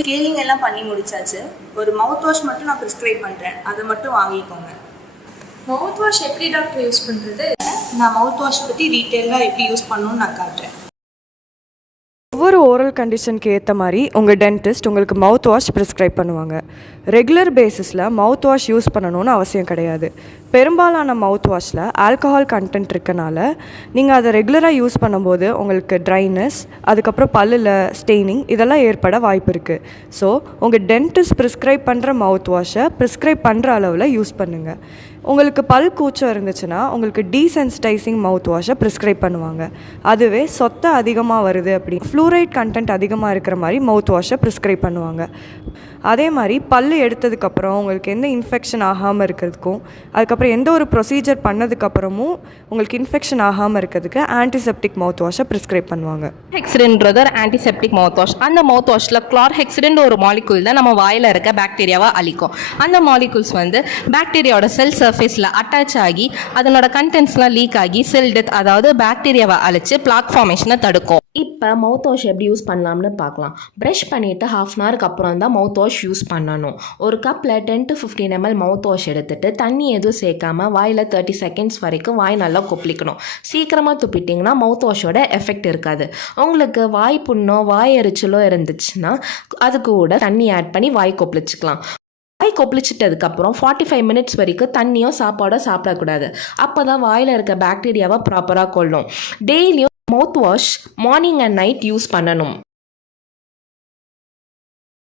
Scaling எல்லாம் பண்ணி முடிச்சாச்சு. ஒரு மவுத் வாஷ் மட்டும் நான் ப்ரிஸ்கிரைப் பண்ணுறேன், அதை மட்டும் வாங்கிக்கோங்க. மவுத் வாஷ் எப்படி டாக்டர் யூஸ் பண்ணுறது? நான் மவுத் வாஷ் பற்றி டீட்டெயிலாக எப்படி யூஸ் பண்ணணும்னு நான் காட்டுறேன். ஒவ்வொரு ஓரல் கண்டிஷனுக்கு ஏற்ற மாதிரி உங்கள் டென்டிஸ்ட் உங்களுக்கு மவுத் வாஷ் ப்ரிஸ்கிரைப் பண்ணுவாங்க. ரெகுலர் பேசிஸில் மவுத் வாஷ் யூஸ் பண்ணணும்னு அவசியம் கிடையாது. பெரும்பாலான மவுத் வாஷில் ஆல்கஹால் கண்டென்ட் இருக்கனால நீங்கள் அதை ரெகுலராக யூஸ் பண்ணும்போது உங்களுக்கு ட்ரைனஸ், அதுக்கப்புறம் பல்லில் ஸ்டெய்னிங் இதெல்லாம் ஏற்பட வாய்ப்பு இருக்குது. ஸோ உங்கள் டென்டிஸ்ட் ப்ரிஸ்கிரைப் பண்ணுற மவுத் வாஷை ப்ரிஸ்கிரைப் பண்ணுற அளவில் யூஸ் பண்ணுங்கள். உங்களுக்கு பல் கூச்சம் இருந்துச்சுன்னா உங்களுக்கு டீசென்சிடைசிங் மவுத் வாஷை ப்ரிஸ்கிரைப் பண்ணுவாங்க. அதுவே சொத்தை அதிகமாக வருது அப்படி ஃப்ளூரைட் கண்டென்ட் அதிகமாக இருக்கிற மாதிரி மவுத் வாஷை ப்ரிஸ்கிரைப் பண்ணுவாங்க. அதே மாதிரி பல் எடுத்ததுக்கப்புறம் உங்களுக்கு எந்த இன்ஃபெக்ஷன் ஆகாமல் இருக்கிறதுக்கும், அதுக்கப்புறம் எந்த ஒரு ப்ரொசீஜர் பண்ணதுக்கப்புறமும் உங்களுக்கு இன்ஃபெக்ஷன் ஆகாமல் இருக்கிறதுக்கு ஆன்டிசெப்டிக் மவுத் வாஷை ப்ரிஸ்கிரைப் பண்ணுவாங்க. ஹெக்ஸிடன்றது ஒரு ஆன்டிசெப்டிக் மவுத் வாஷ். அந்த மவுத் வாஷில் ஹெக்ஸிடன் ஒரு மாலிகூல் தான் நம்ம வாயில் இருக்க பாக்டீரியாவை அழிக்கும். அந்த மாலிகூல்ஸ் பாக்டீரியாவோட செல் சர்ஃபேஸில் அட்டாச் ஆகி அதனோட கண்டென்ட்ஸ்லாம் லீக் ஆகி செல் டெத், அதாவது பாக்டீரியாவை அழிச்சு பிளாக் ஃபார்மேஷனை தடுக்கும். இப்போ மவுத் வாஷ் எப்படி யூஸ் பண்ணலாம்னு பார்க்கலாம். ப்ரஷ் பண்ணிவிட்டு ½ அன் ஹவருக்கு அப்புறம் தான் மவுத் வாஷ் யூஸ் பண்ணணும். ஒரு கப்பில் 10 to 15 ml மவுத் வாஷ் எடுத்துகிட்டு தண்ணி எதுவும் சேர்க்காமல் வாயில் 30 seconds வரைக்கும் வாய் நல்லா கொப்பளிக்கணும். சீக்கிரமாக துப்பிட்டிங்கன்னா மவுத் வாஷோட எஃபெக்ட் இருக்காது. உங்களுக்கு வாய் புண்ணோ வாய் எரிச்சலோ இருந்துச்சுன்னா அது கூட தண்ணி ஆட் பண்ணி வாய் கொப்பளிச்சிக்கலாம். வாய் கொப்பளிச்சிட்டதுக்கப்புறம் 45 minutes வரைக்கும் தண்ணியோ சாப்பாடோ சாப்பிடக்கூடாது. அப்போ தான் வாயில் இருக்க பாக்டீரியாவை ப்ராப்பராக கொள்ளும். டெய்லியும் mouth wash morning and night use பண்ணணும்.